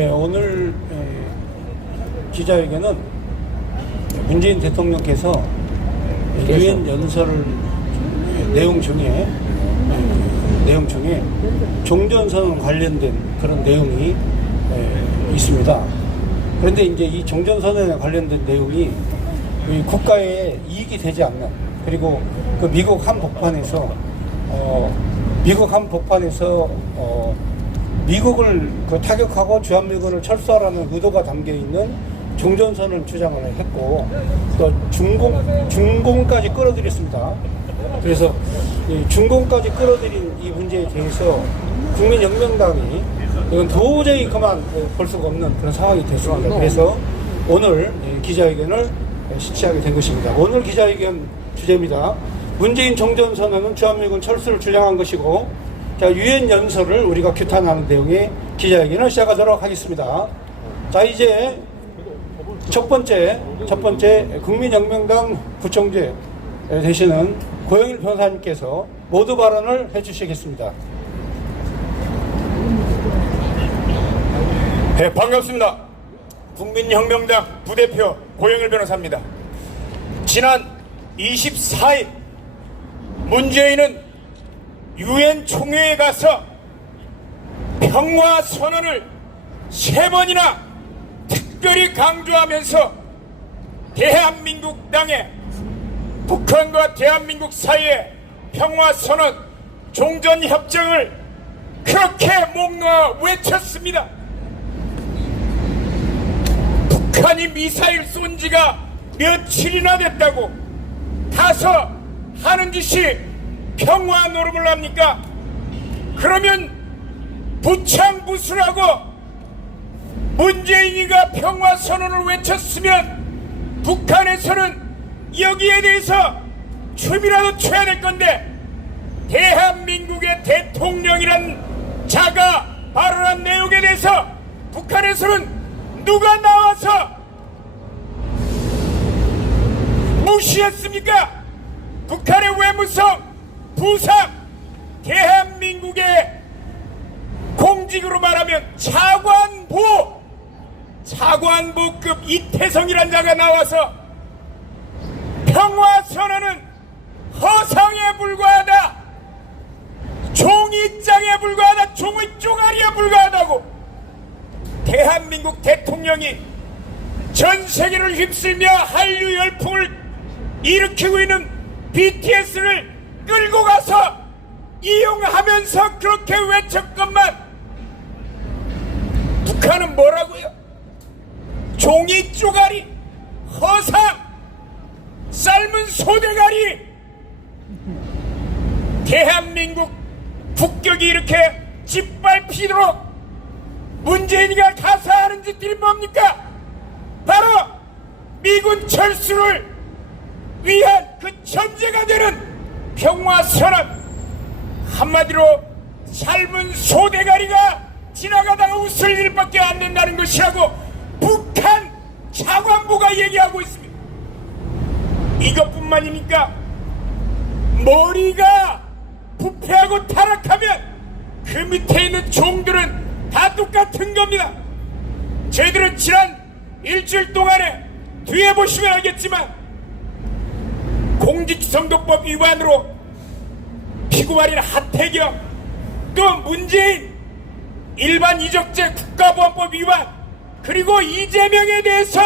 오늘 기자회견은 문재인 대통령께서 유엔 연설 내용 중에 종전선언 관련된 그런 내용이 있습니다. 그런데 이제 이 종전선언에 관련된 내용이 국가에 이익이 되지 않는, 그리고 그 미국 한복판에서 미국을 타격하고 주한미군을 철수하라는 의도가 담겨 있는 종전선언을 주장을 했고, 또 중공까지 끌어들였습니다. 그래서 중공까지 끌어들인 이 문제에 대해서 국민혁명당이 이건 도저히 그만 볼 수가 없는 그런 상황이 됐습니다. 그래서 오늘 기자회견을 실시하게 된 것입니다. 오늘 기자회견 주제입니다. 문재인 종전선언은 주한미군 철수를 주장한 것이고, 자, 유엔 연설을 우리가 규탄하는 내용의 기자회견을 시작하도록 하겠습니다. 자, 이제 첫 번째 국민혁명당 부총재 되시는 고영일 변호사님께서 모두 발언을 해주시겠습니다. 네, 반갑습니다. 국민혁명당 부대표 고영일 변호사입니다. 지난 24일 문재인은 유엔 총회에 가서 평화선언을 3번이나 특별히 강조하면서 대한민국 땅에 북한과 대한민국 사이의 평화선언, 종전협정을 그렇게 목 놓아 외쳤습니다. 북한이 미사일 쏜 지가 며칠이나 됐다고 가서 하는 짓이 평화 노름을 합니까? 그러면 부창부수라고 문재인이가 평화선언을 외쳤으면 북한에서는 여기에 대해서 춤이라도 춰야 될 건데, 대한민국의 대통령이란 자가 발언한 내용에 대해서 북한에서는 누가 나와서 무시했습니까? 북한의 외무성 부상, 대한민국의 공직으로 말하면 차관보급 이태성이란 자가 나와서 평화선언은 허상에 불과하다, 종이장에 불과하다, 종이 쪼가리에 불과하다고 대한민국 대통령이 전 세계를 휩쓸며 한류 열풍을 일으키고 있는 BTS를 끌고 가서 이용하면서 그렇게 외쳤건만, 북한은 뭐라고요? 종이 쪼가리, 허상, 삶은 소대가리. 대한민국 국격이 이렇게 짓밟히도록 문재인이가 가서 하는 짓들이 뭡니까? 바로 미군 철수를 위한 그 전제가 되는 평화선언, 한마디로 삶은 소대가리가 지나가다가 웃을 일밖에 안 된다는 것이라고 북한 차관보가 얘기하고 있습니다. 이것뿐만입니까? 머리가 부패하고 타락하면 그 밑에 있는 종들은 다 똑같은 겁니다. 저희들은 지난 일주일 동안에 뒤에 보시면 알겠지만 공직선거법 위반으로 피고발인 하태경, 또 문재인 일반 이적죄 국가보안법 위반, 그리고 이재명에 대해서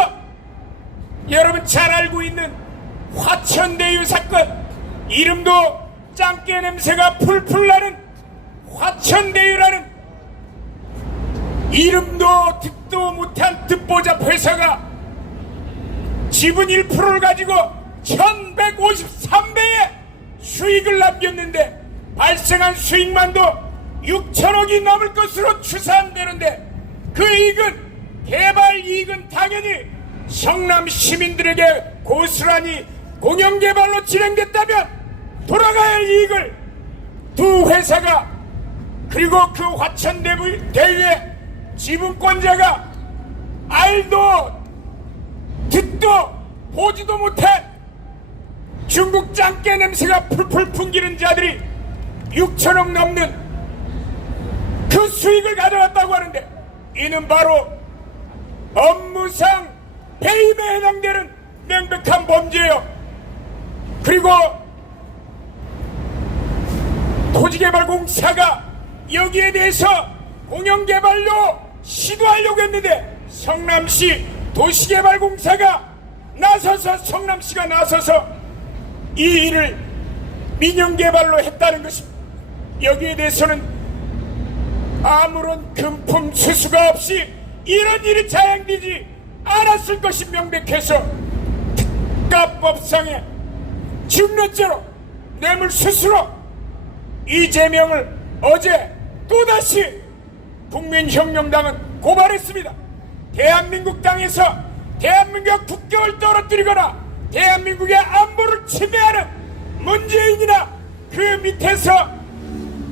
여러분 잘 알고 있는 화천대유 사건, 이름도 짱깨 냄새가 풀풀 나는 화천대유라는 이름도 듣도 못한 듣보잡 회사가 지분 1%를 가지고 1153배의 수익을 남겼는데, 발생한 수익만도 6천억이 넘을 것으로 추산되는데, 그 이익은, 개발 이익은 당연히 성남 시민들에게 고스란히 공영개발로 진행됐다면 돌아가야 할 이익을 두 회사가, 그리고 그 화천대유의 지분권자가 알도 듣도 보지도 못한 중국 짱깨 냄새가 풀풀 풍기는 자들이 6천억 넘는 그 수익을 가져갔다고 하는데, 이는 바로 업무상 배임에 해당되는 명백한 범죄예요. 그리고 토지개발공사가 여기에 대해서 공영개발로 시도하려고 했는데 성남시 도시개발공사가 나서서 성남시가 나서서 이 일을 민영개발로 했다는 것입니다. 여기에 대해서는 아무런 금품 수수가 없이 이런 일이 자행되지 않았을 것이 명백해서 특가법상의 증거죄로 뇌물수수로 이재명을 어제 또다시 국민혁명당은 고발했습니다. 대한민국 땅에서 대한민국 국격을 떨어뜨리거나 대한민국의 안보를 침해하는 문재인이나 그 밑에서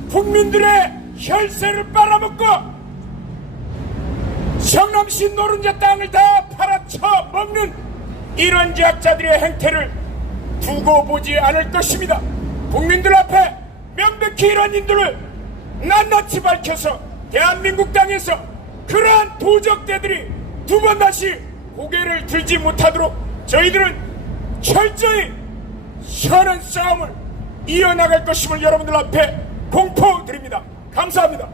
국민들의 혈세를 빨아먹고 성남시 노른자 땅을 다 팔아쳐 먹는 이런 제약자들의 행태를 두고 보지 않을 것입니다. 국민들 앞에 명백히 이런 인들을 낱낱이 밝혀서 대한민국 땅에서 그러한 도적대들이 두 번 다시 고개를 들지 못하도록 저희들은 철저히 선한 싸움을 이어나갈 것임을 여러분들 앞에 공포드립니다. 감사합니다.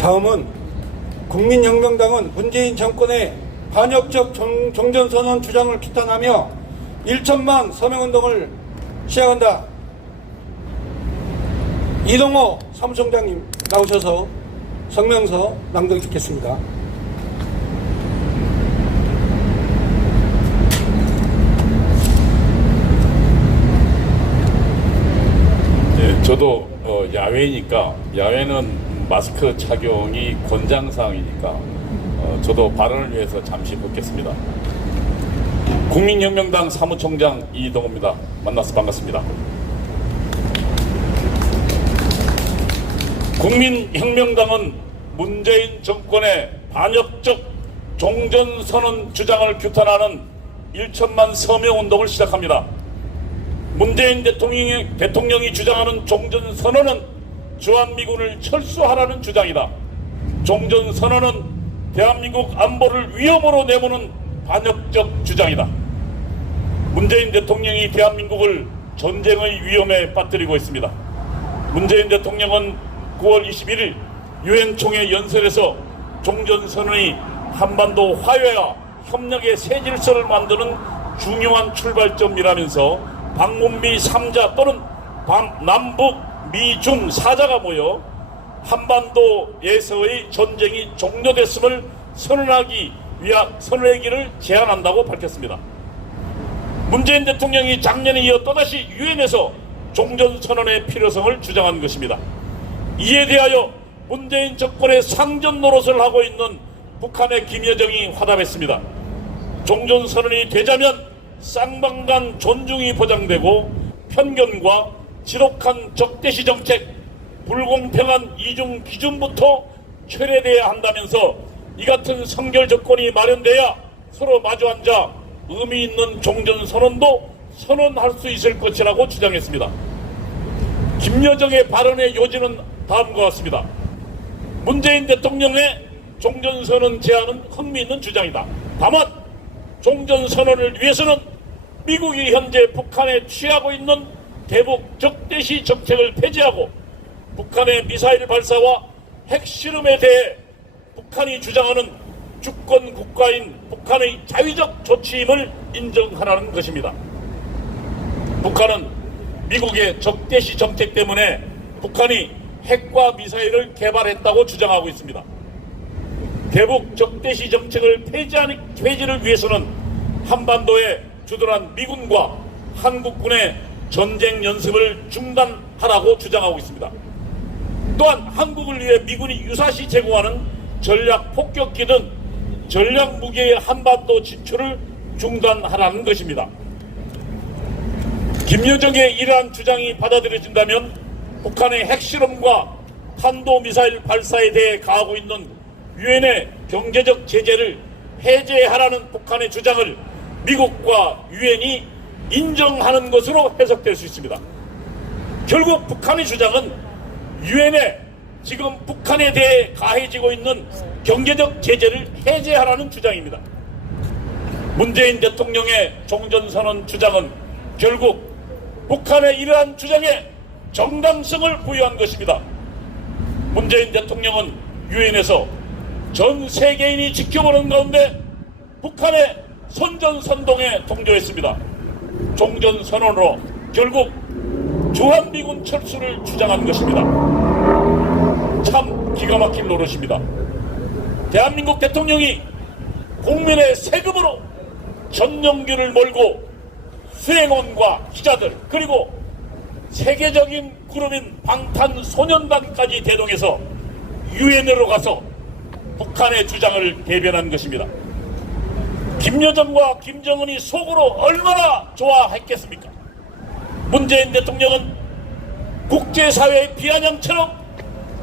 다음은 국민혁명당은 문재인 정권의 반역적 종전선언 주장을 규탄하며 1천만 서명운동을 시작한다. 이동호 사무총장님 나오셔서 성명서 낭독해 주겠습니다. 네, 저도 야외니까 야외는 마스크 착용이 권장사항이니까 저도 발언을 위해서 잠시 묻겠습니다. 국민혁명당 사무총장 이동호입니다. 만나서 반갑습니다. 국민혁명당은 문재인 정권의 반역적 종전선언 주장을 규탄하는 1천만 서명운동을 시작합니다. 문재인 대통령이 주장하는 종전선언은 주한미군을 철수하라는 주장이다. 종전선언은 대한민국 안보를 위험으로 내모는 반역적 주장이다. 문재인 대통령이 대한민국을 전쟁의 위험에 빠뜨리고 있습니다. 문재인 대통령은 9월 21일 유엔 총회 연설에서 종전선언이 한반도 화해와 협력의 새 질서를 만드는 중요한 출발점이라면서 방문미 3자 또는 남북 미중 4자가 모여 한반도에서의 전쟁이 종료됐음을 선언하기를 제안한다고 밝혔습니다. 문재인 대통령이 작년에 이어 또다시 유엔에서 종전선언의 필요성을 주장한 것입니다. 이에 대하여 문재인 정권의 상전 노릇을 하고 있는 북한의 김여정이 화답했습니다. 종전선언이 되자면 쌍방간 존중이 보장되고 편견과 지독한 적대시 정책, 불공평한 이중 기준부터 철회돼야 한다면서 이 같은 성결 조건이 마련돼야 서로 마주 앉아 의미 있는 종전선언도 선언할 수 있을 것이라고 주장했습니다. 김여정의 발언의 요지는 다음과 같습니다. 문재인 대통령의 종전선언 제안은 흥미있는 주장이다. 다만 종전선언을 위해서는 미국이 현재 북한에 취하고 있는 대북 적대시 정책을 폐지하고 북한의 미사일 발사와 핵실험에 대해 북한이 주장하는 주권 국가인 북한의 자위적 조치임을 인정하라는 것입니다. 북한은 미국의 적대시 정책 때문에 북한이 핵과 미사일을 개발했다고 주장하고 있습니다. 대북 적대시 정책을 폐지를 위해서는 한반도에 주둔한 미군과 한국군의 전쟁 연습을 중단하라고 주장하고 있습니다. 또한 한국을 위해 미군이 유사시 제공하는 전략 폭격기 등 전략 무기의 한반도 진출을 중단하라는 것입니다. 김여정의 이러한 주장이 받아들여진다면 북한의 핵실험과 탄도미사일 발사에 대해 가하고 있는 유엔의 경제적 제재를 해제하라는 북한의 주장을 미국과 유엔이 인정하는 것으로 해석될 수 있습니다. 결국 북한의 주장은 유엔에 지금 북한에 대해 가해지고 있는 경제적 제재를 해제하라는 주장입니다. 문재인 대통령의 종전선언 주장은 결국 북한의 이러한 주장에 정당성을 부여한 것입니다. 문재인 대통령은 유엔에서 전 세계인이 지켜보는 가운데 북한의 선전선동에 동조했습니다. 종전선언으로 결국 주한미군 철수를 주장한 것입니다. 참 기가 막힌 노릇입니다. 대한민국 대통령이 국민의 세금으로 전용기를 몰고 수행원과 기자들 그리고 세계적인 그룹인 방탄소년단까지 대동해서 유엔으로 가서 북한의 주장을 대변한 것입니다. 김여정과 김정은이 속으로 얼마나 좋아했겠습니까? 문재인 대통령은 국제사회의 비아냥처럼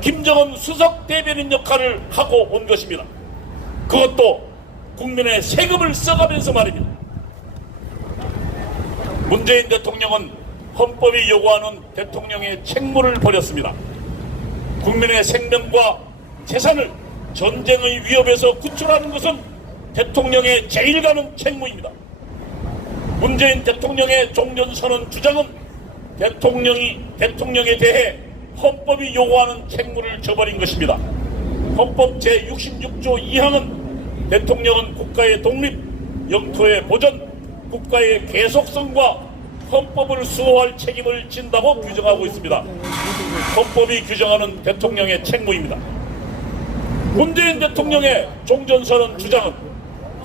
김정은 수석 대변인 역할을 하고 온 것입니다. 그것도 국민의 세금을 써가면서 말입니다. 문재인 대통령은 헌법이 요구하는 대통령의 책무를 버렸습니다. 국민의 생명과 재산을 전쟁의 위협에서 구출하는 것은 대통령의 제일 가는 책무입니다. 문재인 대통령의 종전선언 주장은 대통령에 대해 헌법이 요구하는 책무를 저버린 것입니다. 헌법 제66조 2항은 대통령은 국가의 독립, 영토의 보전, 국가의 계속성과 헌법을 수호할 책임을 진다고 규정하고 있습니다. 헌법이 규정하는 대통령의 책무입니다. 문재인 대통령의 종전선언 주장은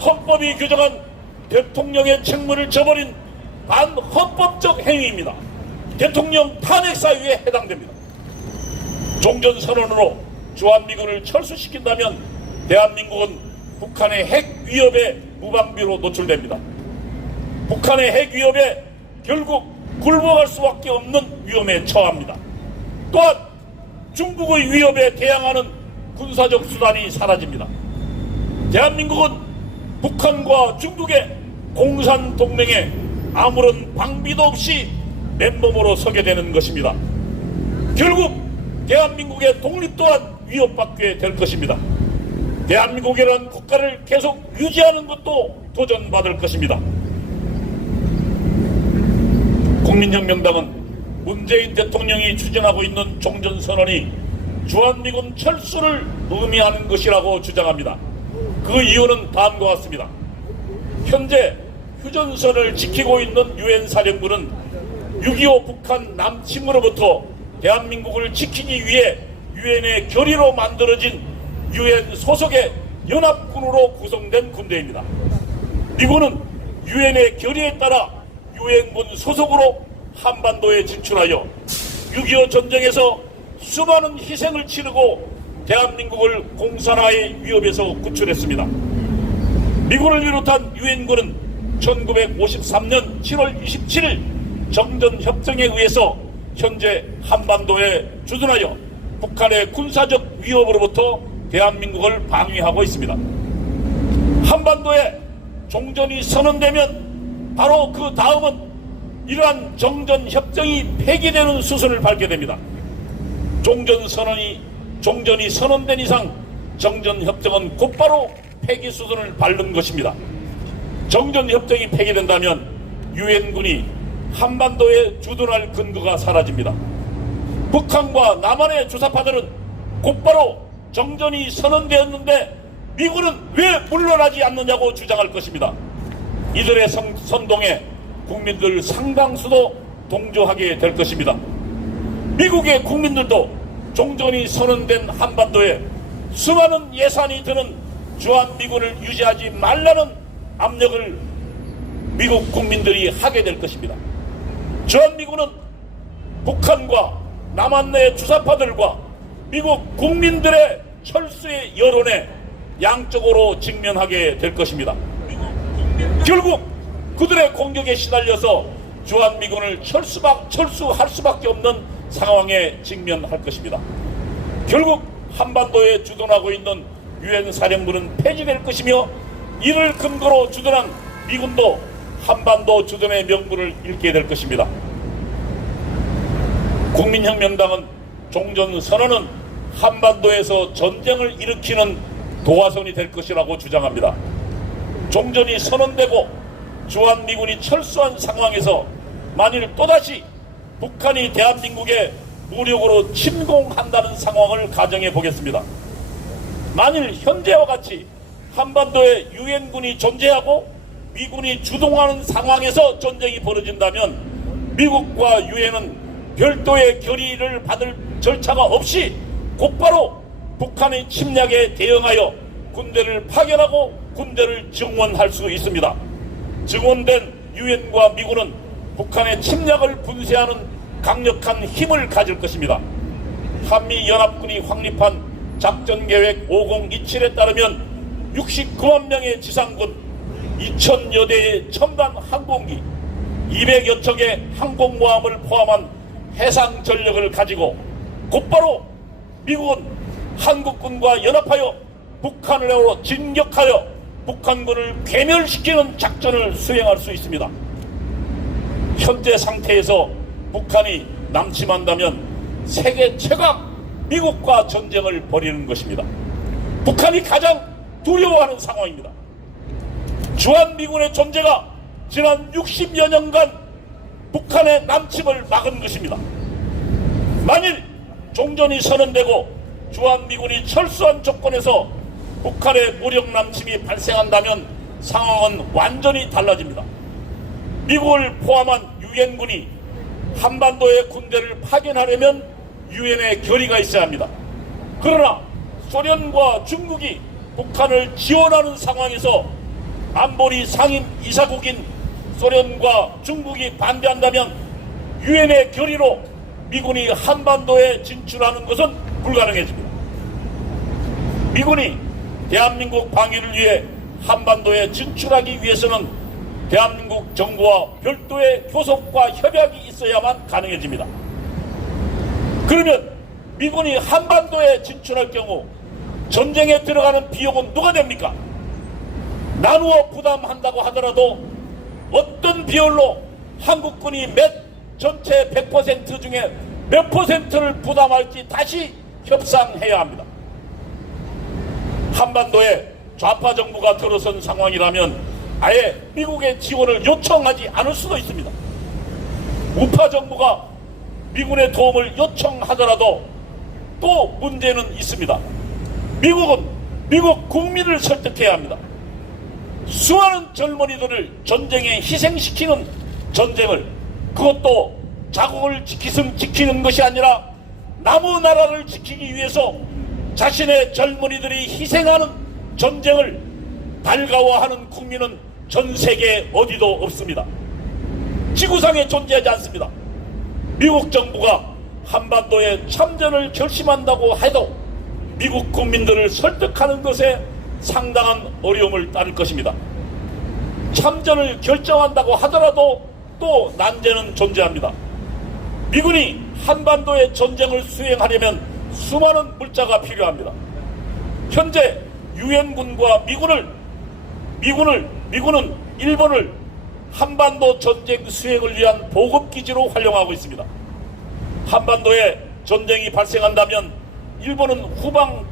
헌법이 규정한 대통령의 책무를 저버린 반헌법적 행위입니다. 대통령 탄핵 사유에 해당됩니다. 종전선언으로 주한미군을 철수시킨다면 대한민국은 북한의 핵 위협에 무방비로 노출됩니다. 북한의 핵 위협에 결국 굴복할 수밖에 없는 위험에 처합니다. 또한 중국의 위협에 대항하는 군사적 수단이 사라집니다. 대한민국은 북한과 중국의 공산동맹에 아무런 방비도 없이 맨몸으로 서게 되는 것입니다. 결국 대한민국의 독립 또한 위협받게 될 것입니다. 대한민국이라는 국가를 계속 유지하는 것도 도전받을 것입니다. 국민혁명당은 문재인 대통령이 추진하고 있는 종전선언이 주한미군 철수를 의미하는 것이라고 주장합니다. 그 이유는 다음과 같습니다. 현재 휴전선을 지키고 있는 유엔 사령부는 6.25 북한 남침으로부터 대한민국을 지키기 위해 유엔의 결의로 만들어진 유엔 소속의 연합군으로 구성된 군대입니다. 미군은 유엔의 결의에 따라 유엔군 소속으로 한반도에 진출하여 6.25 전쟁에서 수많은 희생을 치르고 대한민국을 공산화의 위협에서 구출했습니다. 미군을 비롯한 유엔군은 1953년 7월 27일 정전협정에 의해서 현재 한반도에 주둔하여 북한의 군사적 위협으로부터 대한민국을 방위하고 있습니다. 한반도에 종전이 선언되면 바로 그 다음은 이러한 정전협정이 폐기되는 수순을 밟게 됩니다. 종전이 선언된 이상 정전협정은 곧바로 폐기 수순을 밟는 것입니다. 정전협정이 폐기된다면 유엔군이 한반도에 주둔할 근거가 사라집니다. 북한과 남한의 주사파들은 곧바로 정전이 선언되었는데 미군은 왜 물러나지 않느냐고 주장할 것입니다. 이들의 선동에 국민들 상당수도 동조하게 될 것입니다. 미국의 국민들도 종전이 선언된 한반도에 수많은 예산이 드는 주한미군을 유지하지 말라는 압력을 미국 국민들이 하게 될 것입니다. 주한미군은 북한과 남한 내 주사파들과 미국 국민들의 철수의 여론에 양쪽으로 직면하게 될 것입니다. 결국 그들의 공격에 시달려서 주한미군을 철수할 수밖에 없는 상황에 직면할 것입니다. 결국 한반도에 주둔하고 있는 유엔 사령부는 폐지될 것이며 이를 근거로 주둔한 미군도 한반도 주둔의 명분을 잃게 될 것입니다. 국민혁명당은 종전선언은 한반도에서 전쟁을 일으키는 도화선이 될 것이라고 주장합니다. 종전이 선언되고 주한미군이 철수한 상황에서 만일 또다시 북한이 대한민국에 무력으로 침공한다는 상황을 가정해 보겠습니다. 만일 현재와 같이 한반도에 유엔군이 존재하고 미군이 주동하는 상황에서 전쟁이 벌어진다면 미국과 유엔은 별도의 결의를 받을 절차가 없이 곧바로 북한의 침략에 대응하여 군대를 파견하고 군대를 증원할 수 있습니다. 증원된 유엔과 미군은 북한의 침략을 분쇄하는 강력한 힘을 가질 것입니다. 한미연합군이 확립한 작전계획 5027에 따르면 69만 명의 지상군, 2000여 대의 첨단 항공기, 200여 척의 항공모함을 포함한 해상 전력을 가지고 곧바로 미국은 한국군과 연합하여 북한으로 진격하여 북한군을 괴멸시키는 작전을 수행할 수 있습니다. 현재 상태에서 북한이 남침한다면 세계 최강 미국과 전쟁을 벌이는 것입니다. 북한이 가장 두려워하는 상황입니다. 주한미군의 존재가 지난 60여 년간 북한의 남침을 막은 것입니다. 만일 종전이 선언되고 주한미군이 철수한 조건에서 북한의 무력 남침이 발생한다면 상황은 완전히 달라집니다. 미국을 포함한 유엔군이 한반도에 군대를 파견하려면 유엔의 결의가 있어야 합니다. 그러나 소련과 중국이 북한을 지원하는 상황에서 안보리 상임 이사국인 소련과 중국이 반대한다면 유엔의 결의로 미군이 한반도에 진출하는 것은 불가능해집니다. 미군이 대한민국 방위를 위해 한반도에 진출하기 위해서는 대한민국 정부와 별도의 교섭과 협약이 있어야만 가능해집니다. 그러면 미군이 한반도에 진출할 경우 전쟁에 들어가는 비용은 누가 됩니까? 나누어 부담한다고 하더라도 어떤 비율로 한국군이 전체 100% 중에 몇 %를 부담할지 다시 협상해야 합니다. 한반도에 좌파 정부가 들어선 상황이라면 아예 미국의 지원을 요청하지 않을 수도 있습니다. 우파 정부가 미군의 도움을 요청하더라도 또 문제는 있습니다. 미국은 미국 국민을 설득해야 합니다. 수많은 젊은이들을 전쟁에 희생시키는 전쟁을, 그것도 자국을 지키는 것이 아니라 남의 나라를 지키기 위해서 자신의 젊은이들이 희생하는 전쟁을 달가워하는 국민은 전 세계 어디도 없습니다. 지구상에 존재하지 않습니다. 미국 정부가 한반도에 참전을 결심한다고 해도 미국 국민들을 설득하는 것에 상당한 어려움을 따를 것입니다. 참전을 결정한다고 하더라도 또 난제는 존재합니다. 미군이 한반도의 전쟁을 수행하려면 수많은 물자가 필요합니다. 현재 유엔군과 미군은 일본을 한반도 전쟁 수행을 위한 보급기지로 활용하고 있습니다. 한반도에 전쟁이 발생한다면 일본은 후방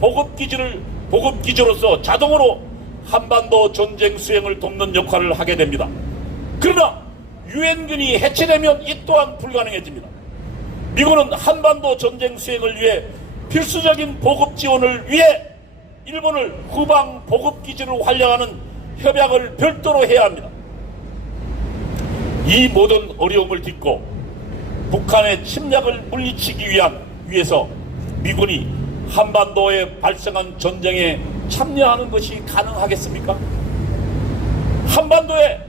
보급기지로서 자동으로 한반도 전쟁 수행을 돕는 역할을 하게 됩니다. 그러나 유엔군이 해체되면 이 또한 불가능해집니다. 미군은 한반도 전쟁 수행을 위해 필수적인 보급 지원을 위해 일본을 후방 보급기지로 활용하는 협약을 별도로 해야 합니다. 이 모든 어려움을 딛고 북한의 침략을 물리치기 위해서 미군이 한반도에 발생한 전쟁에 참여하는 것이 가능하겠습니까? 한반도에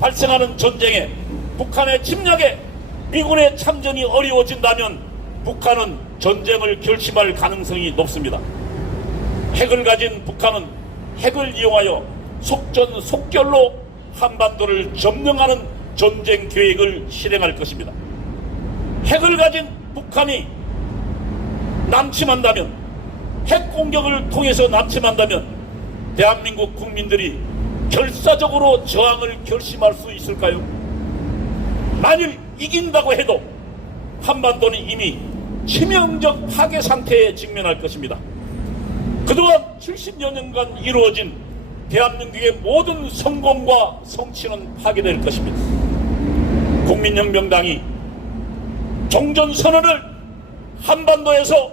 발생하는 전쟁에, 북한의 침략에 미군의 참전이 어려워진다면 북한은 전쟁을 결심할 가능성이 높습니다. 핵을 가진 북한은 핵을 이용하여 속전속결로 한반도를 점령하는 전쟁 계획을 실행할 것입니다. 핵을 가진 북한이 남침한다면, 핵 공격을 통해서 남침한다면 대한민국 국민들이 결사적으로 저항을 결심할 수 있을까요? 만일 이긴다고 해도 한반도는 이미 치명적 파괴 상태에 직면할 것입니다. 그동안 70여 년간 이루어진 대한민국의 모든 성공과 성취는 파괴될 것입니다. 국민혁명당이 종전선언을 한반도에서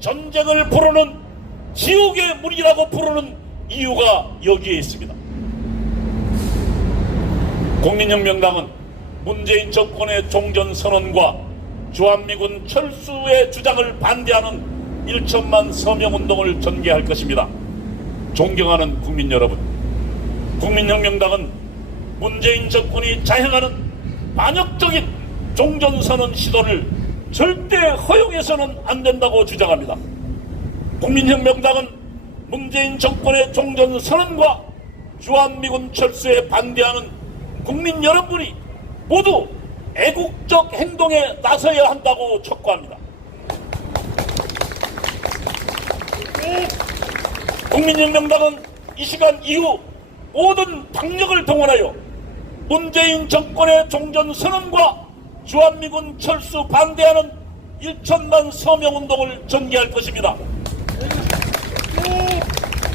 전쟁을 부르는 지옥의 문이라고 부르는 이유가 여기에 있습니다. 국민혁명당은 문재인 정권의 종전선언과 주한미군 철수의 주장을 반대하는 1천만 서명운동을 전개할 것입니다. 존경하는 국민 여러분, 국민혁명당은 문재인 정권이 자행하는 반역적인 종전선언 시도를 절대 허용해서는 안 된다고 주장합니다. 국민혁명당은 문재인 정권의 종전선언과 주한미군 철수에 반대하는 국민 여러분이 모두 애국적 행동에 나서야 한다고 촉구합니다. 국민혁명당은 이 시간 이후 모든 당력을 동원하여 문재인 정권의 종전선언과 주한미군 철수 반대하는 1천만 서명운동을 전개할 것입니다.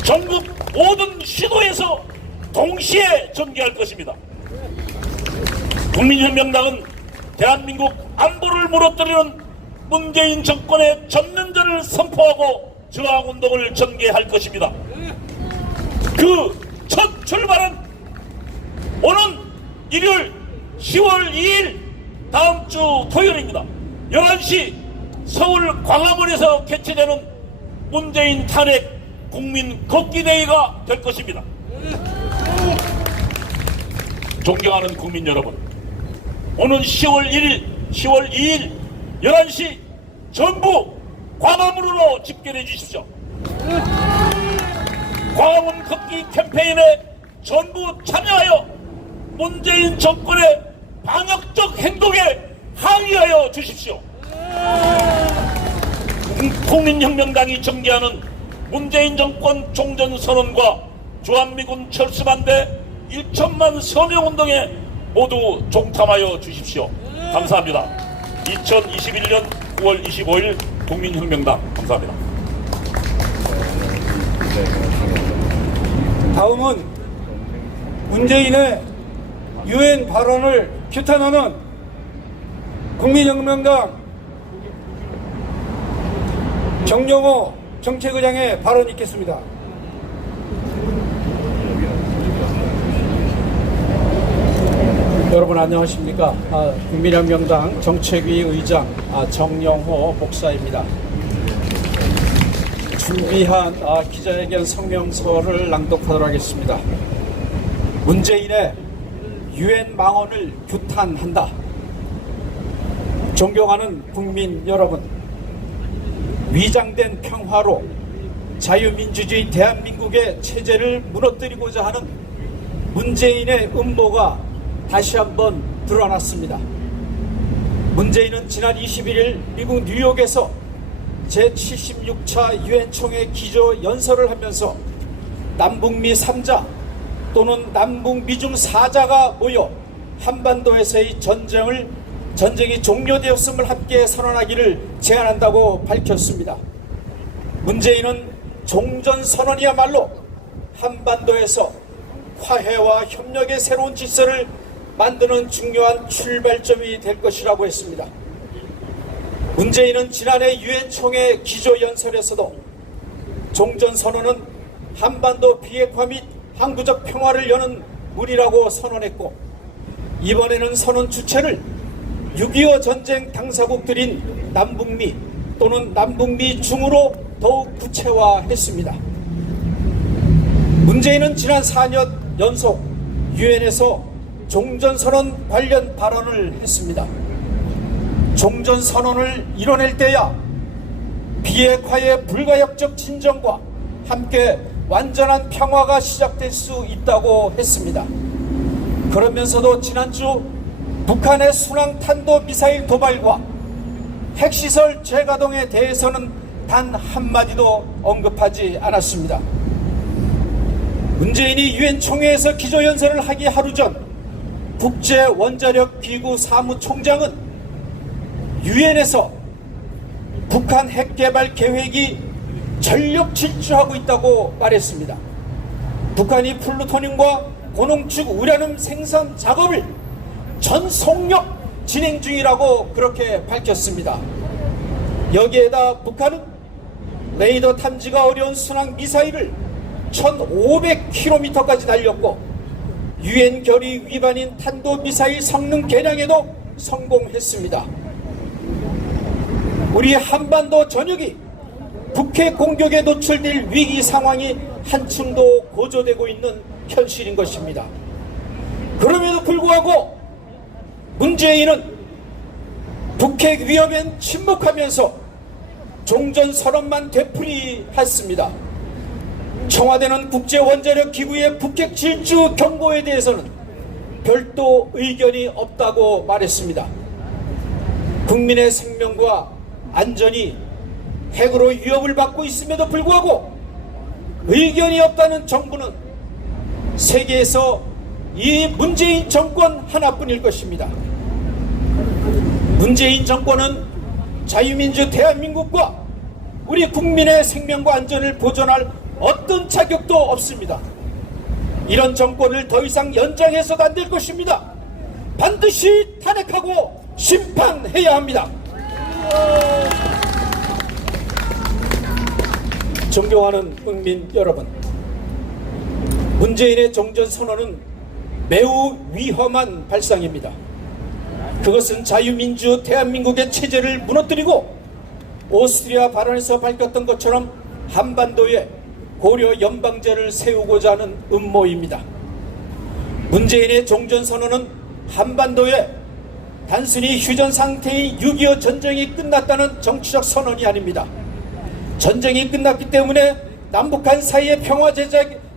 전국 모든 시도에서 동시에 전개할 것입니다. 국민혁명당은 대한민국 안보를 무너뜨리는 문재인 정권의 전면전을 선포하고 저항운동을 전개할 것입니다. 그 첫 출발은 오는 일요일 10월 2일 다음 주 토요일입니다. 11시 서울 광화문에서 개최되는 문재인 탄핵 국민 걷기대회가 될 것입니다. 존경하는 국민 여러분, 오는 10월 1일, 10월 2일 11시 전부 광화문으로 집결해 주십시오. 광화문 걷기 캠페인에 전부 참여하여 문재인 정권의 반역적 행동에 항의하여 주십시오. 국민혁명당이 전개하는 문재인 정권 종전선언과 주한미군 철수 반대 1천만 서명운동에 모두 종탐하여 주십시오. 감사합니다. 2021년 9월 25일 국민혁명당 감사합니다. 다음은 문재인의 유엔 발언을 규탄하는 국민혁명당 정영호 정책의장의 발언이 있겠습니다. 여러분 안녕하십니까. 국민혁명당 정책위 의장 정영호 목사입니다. 준비한 기자회견 성명서를 낭독하도록 하겠습니다. 문재인의 유엔 망언을 규탄한다. 존경하는 국민 여러분, 위장된 평화로 자유민주주의 대한민국의 체제를 무너뜨리고자 하는 문재인의 음모가 다시 한번 드러났습니다. 문재인은 지난 21일 미국 뉴욕에서 제76차 유엔총회 기조연설을 하면서 남북미 3자 또는 남북미중 4자가 모여 한반도에서의 전쟁이 종료되었음을 함께 선언하기를 제안한다고 밝혔습니다. 문재인은 종전선언이야말로 한반도에서 화해와 협력의 새로운 질서를 만드는 중요한 출발점이 될 것이라고 했습니다. 문재인은 지난해 유엔총회 기조연설에서도 종전선언은 한반도 비핵화 및 항구적 평화를 여는 문이라고 선언했고, 이번에는 선언 주체를 6.25 전쟁 당사국들인 남북미 또는 남북미 중으로 더욱 구체화했습니다. 문재인은 지난 4년 연속 유엔에서 종전선언 관련 발언을 했습니다. 종전선언을 이뤄낼 때야 비핵화의 불가역적 진정과 함께 완전한 평화가 시작될 수 있다고 했습니다. 그러면서도 지난주 북한의 순항탄도 미사일 도발과 핵시설 재가동에 대해서는 단 한마디도 언급하지 않았습니다. 문재인이 유엔 총회에서 기조연설을 하기 하루 전 국제원자력기구 사무총장은 유엔에서 북한 핵개발 계획이 전력 질주하고 있다고 말했습니다. 북한이 플루토늄과 고농축 우라늄 생산 작업을 전 속력 진행 중이라고 그렇게 밝혔습니다. 여기에다 북한은 레이더 탐지가 어려운 순항 미사일을 1500km까지 날렸고 유엔 결의 위반인 탄도미사일 성능 개량에도 성공했습니다. 우리 한반도 전역이 북핵 공격에 노출될 위기 상황이 한층 더 고조되고 있는 현실인 것입니다. 그럼에도 불구하고 문재인은 북핵 위협엔 침묵하면서 종전선언만 되풀이했습니다. 청와대는 국제원자력 기구의 북핵 질주 경고에 대해서는 별도 의견이 없다고 말했습니다. 국민의 생명과 안전이 핵으로 위협을 받고 있음에도 불구하고 의견이 없다는 정부는 세계에서 이 문재인 정권 하나뿐일 것입니다. 문재인 정권은 자유민주 대한민국과 우리 국민의 생명과 안전을 보존할 어떤 자격도 없습니다. 이런 정권을 더 이상 연장해서도 안 될 것입니다. 반드시 탄핵하고 심판해야 합니다. 존경하는 국민 여러분, 문재인의 종전선언은 매우 위험한 발상입니다. 그것은 자유민주 대한민국의 체제를 무너뜨리고 오스트리아 발언에서 밝혔던 것처럼 한반도에 고려 연방제를 세우고자 하는 음모입니다. 문재인의 종전선언은 한반도에 단순히 휴전 상태의 6.25 전쟁이 끝났다는 정치적 선언이 아닙니다. 전쟁이 끝났기 때문에 남북한 사이의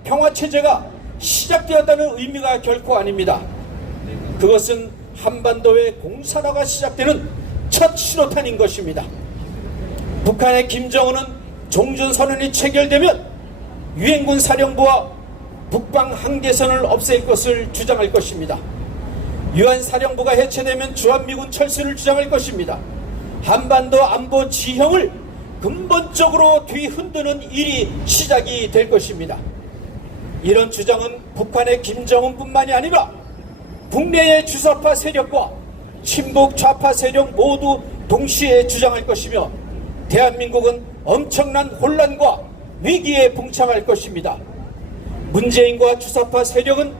평화체제가 시작되었다는 의미가 결코 아닙니다. 그것은 한반도의 공산화가 시작되는 첫 신호탄인 것입니다. 북한의 김정은은 종전선언이 체결되면 유엔군 사령부와 북방 한계선을 없앨 것을 주장할 것입니다. 유엔 사령부가 해체되면 주한미군 철수를 주장할 것입니다. 한반도 안보 지형을 근본적으로 뒤흔드는 일이 시작이 될 것입니다. 이런 주장은 북한의 김정은뿐만이 아니라 국내의 주사파 세력과 친북 좌파 세력 모두 동시에 주장할 것이며 대한민국은 엄청난 혼란과 위기에 봉착할 것입니다. 문재인과 주사파 세력은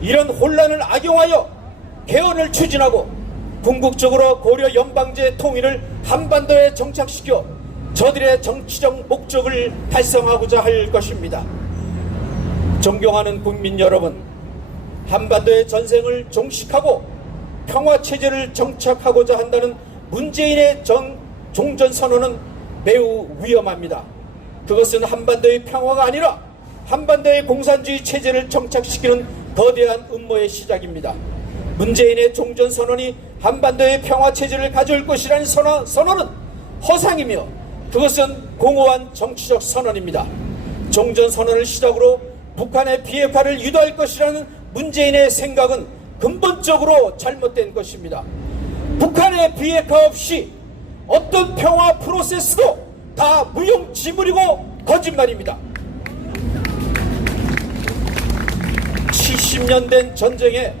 이런 혼란을 악용하여 개헌을 추진하고 궁극적으로 고려 연방제 통일을 한반도에 정착시켜 저들의 정치적 목적을 달성하고자 할 것입니다. 존경하는 국민 여러분, 한반도의 전쟁을 종식하고 평화체제를 정착하고자 한다는 문재인의 종전선언은 매우 위험합니다. 그것은 한반도의 평화가 아니라 한반도의 공산주의 체제를 정착시키는 거대한 음모의 시작입니다. 문재인의 종전선언이 한반도의 평화체제를 가져올 것이라는 선언은 허상이며 그것은 공허한 정치적 선언입니다. 종전선언을 시작으로 북한의 비핵화를 유도할 것이라는 문재인의 생각은 근본적으로 잘못된 것입니다. 북한의 비핵화 없이 어떤 평화 프로세스도 다 무용지물이고 거짓말입니다. 70년 된 전쟁에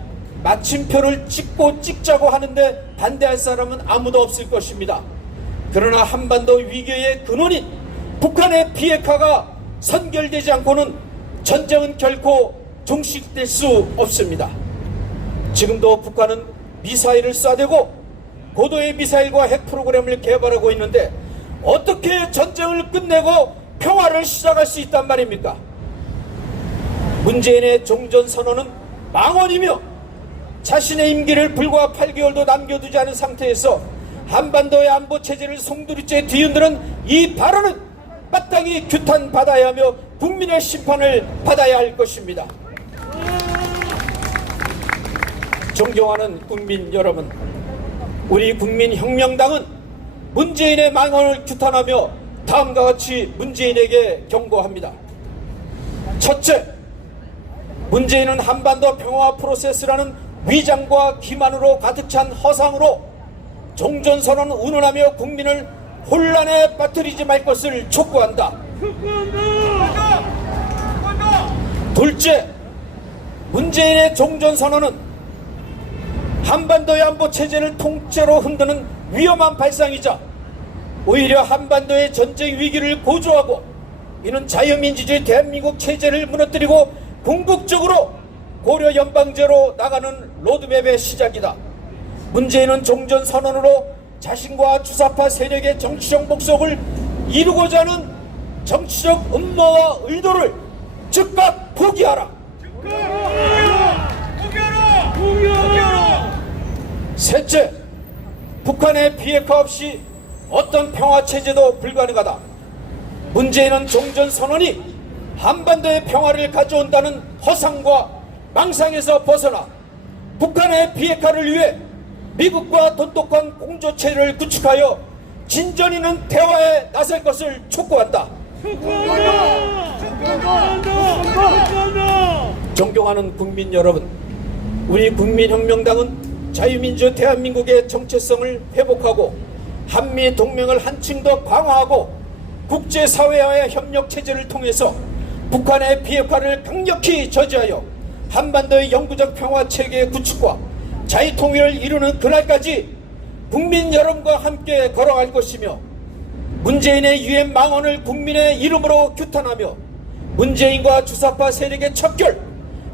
마침표를 찍자고 하는데 반대할 사람은 아무도 없을 것입니다. 그러나 한반도 위기의 근원인 북한의 비핵화가 선결되지 않고는 전쟁은 결코 종식될 수 없습니다. 지금도 북한은 미사일을 쏴대고 고도의 미사일과 핵 프로그램을 개발하고 있는데 어떻게 전쟁을 끝내고 평화를 시작할 수 있단 말입니까? 문재인의 종전선언은 망언이며 자신의 임기를 불과 8개월도 남겨두지 않은 상태에서 한반도의 안보체제를 송두리째 뒤흔드는 이 발언은 마땅히 규탄받아야 하며 국민의 심판을 받아야 할 것입니다. 존경하는 국민 여러분, 우리 국민혁명당은 문재인의 망언을 규탄하며 다음과 같이 문재인에게 경고합니다. 첫째, 문재인은 한반도 평화 프로세스라는 위장과 기만으로 가득 찬 허상으로 종전선언을 운운하며 국민을 혼란에 빠뜨리지 말 것을 촉구한다. 둘째, 문재인의 종전선언은 한반도의 안보 체제를 통째로 흔드는 위험한 발상이자 오히려 한반도의 전쟁 위기를 고조하고 이는 자유민주주의 대한민국 체제를 무너뜨리고 궁극적으로 고려 연방제로 나가는 로드맵의 시작이다. 문재인은 종전선언으로 자신과 주사파 세력의 정치적 목적을 이루고자 하는 정치적 음모와 의도를 즉각 포기하라. 셋째, 북한의 비핵화 없이 어떤 평화체제도 불가능하다. 문재인은 종전선언이 한반도의 평화를 가져온다는 허상과 망상에서 벗어나 북한의 비핵화를 위해 미국과 돈독한 공조체를 구축하여 진전 있는 대화에 나설 것을 촉구한다. 존경하는 국민 여러분, 우리 국민혁명당은 자유민주 대한민국의 정체성을 회복하고 한미동맹을 한층 더 강화하고 국제사회와의 협력체제를 통해서 북한의 비핵화를 강력히 저지하여 한반도의 영구적 평화체계의 구축과 자유통일을 이루는 그날까지 국민 여러분과 함께 걸어갈 것이며 문재인의 유엔 망언을 국민의 이름으로 규탄하며 문재인과 주사파 세력의 척결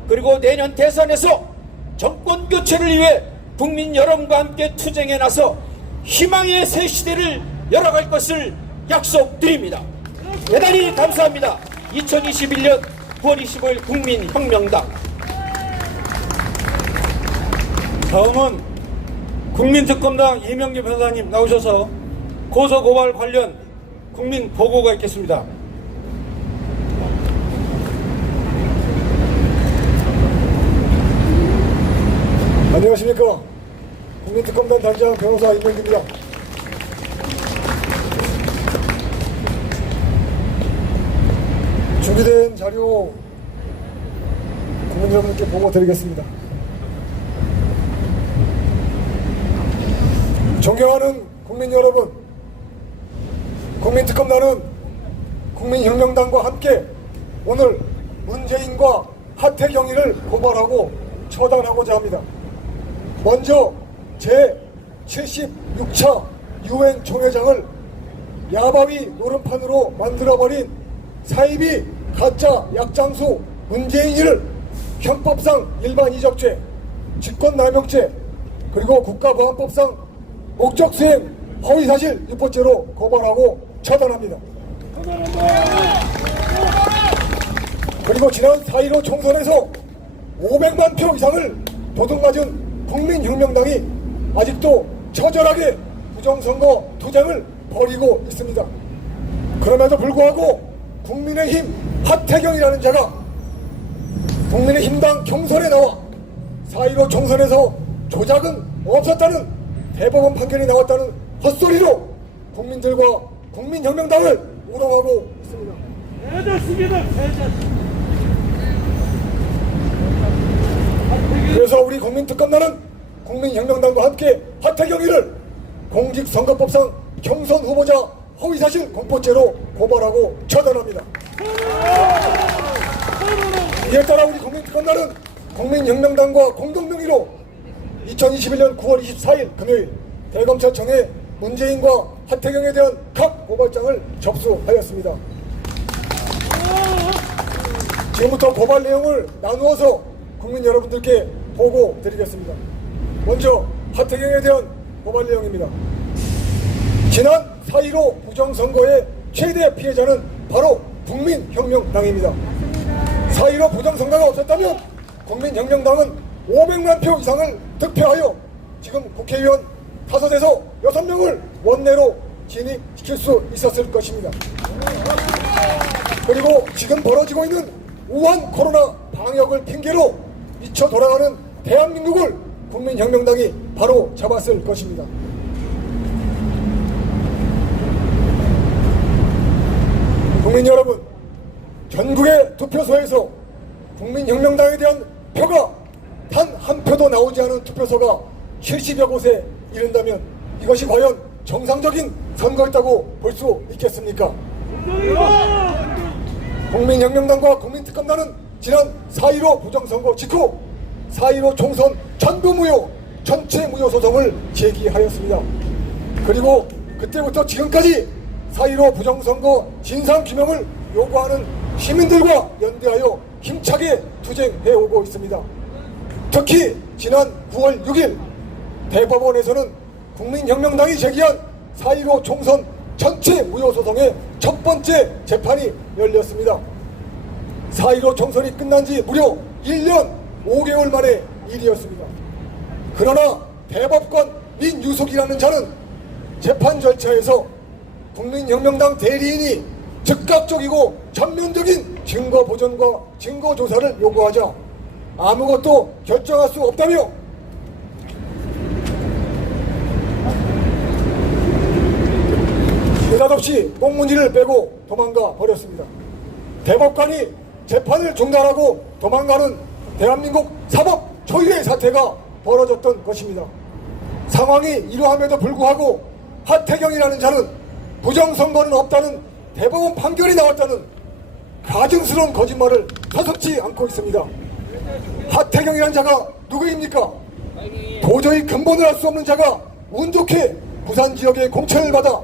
그리고 내년 대선에서 정권 교체를 위해 국민 여러분과 함께 투쟁에 나서 희망의 새 시대를 열어갈 것을 약속드립니다. 대단히 감사합니다. 2021년 9월 25일 국민혁명당. 다음은 국민특검당 이명재 변호사님 나오셔서 고소고발 관련 국민 보고가 있겠습니다. 안녕하십니까. 국민특검단 단장 변호사 이명재입니다. 준비된 자료 국민 여러분께 보고 드리겠습니다. 존경하는 국민 여러분, 국민특검단은 국민혁명당과 함께 오늘 문재인과 하태경이를 고발하고 처단하고자 합니다. 먼저 제76차 유엔 총회장을 야바위 노름판으로 만들어버린 사이비 가짜 약장수 문재인이를 형법상 일반 이적죄, 직권남용죄, 그리고 국가보안법상 목적수행 허위사실 유포죄로 고발하고 처단합니다. 그리고 지난 4.15 총선에서 500만 표 이상을 도둑맞은 국민혁명당이 아직도 처절하게 부정선거 투쟁을 벌이고 있습니다. 그럼에도 불구하고 국민의힘 하태경이라는 자가 국민의힘당 경선에 나와 4.15 총선에서 조작은 없었다는 대법원 판결이 나왔다는 헛소리로 국민들과 국민혁명당을 우롱하고 있습니다. 그래서 우리 국민특검단은 국민혁명당과 함께 하태경이를 공직선거법상 경선 후보자 허위사실 공포죄로 고발하고 처단합니다. 이에 따라 우리 국민특검단은 국민혁명당과 공동명의로 2021년 9월 24일 금요일 대검찰청에 문재인과 하태경에 대한 각 고발장을 접수하였습니다. 지금부터 고발 내용을 나누어서 국민 여러분들께 보고 드리겠습니다. 먼저 하태경에 대한 고발 내용입니다. 지난 4.15 부정선거의 최대 피해자는 바로 국민혁명당입니다. 4.15 부정선거가 없었다면 국민혁명당은 500만 표 이상을 득표하여 지금 국회의원 5에서 6명을 원내로 진입시킬 수 있었을 것입니다. 그리고 지금 벌어지고 있는 우한 코로나 방역을 핑계로 미쳐 돌아가는 대한민국을 국민혁명당이 바로 잡았을 것입니다. 국민 여러분, 전국의 투표소에서 국민혁명당에 대한 표가 단 한 표도 나오지 않은 투표소가 70여 곳에 이른다면 이것이 과연 정상적인 선거였다고 볼 수 있겠습니까? 국민혁명당과 국민특검단은 지난 4.15 부정선거 직후 4.15 총선 전부 무효, 전체 무효 소송을 제기하였습니다. 그리고 그때부터 지금까지 4.15 부정선거 진상규명을 요구하는 시민들과 연대하여 힘차게 투쟁해오고 있습니다. 특히 지난 9월 6일 대법원에서는 국민혁명당이 제기한 4.15 총선 전체 무효 소송의 첫 번째 재판이 열렸습니다. 4.15 총선이 끝난 지 무려 1년 5개월 만의 일이었습니다. 그러나 대법관 민유숙이라는 자는 재판 절차에서 국민혁명당 대리인이 즉각적이고 전면적인 증거 보전과 증거 조사를 요구하자 아무것도 결정할 수 없다며 느닷없이 꽁무니를 빼고 도망가 버렸습니다. 대법관이 재판을 중단하고 도망가는 대한민국 사법 초유의 사태가 벌어졌던 것입니다. 상황이 이러함에도 불구하고 하태경이라는 자는 부정선거는 없다는 대법원 판결이 나왔다는 가증스러운 거짓말을 서슴지 않고 있습니다. 하태경이라는 자가 누구입니까? 도저히 근본을 알 수 없는 자가 운 좋게 부산 지역의 공천을 받아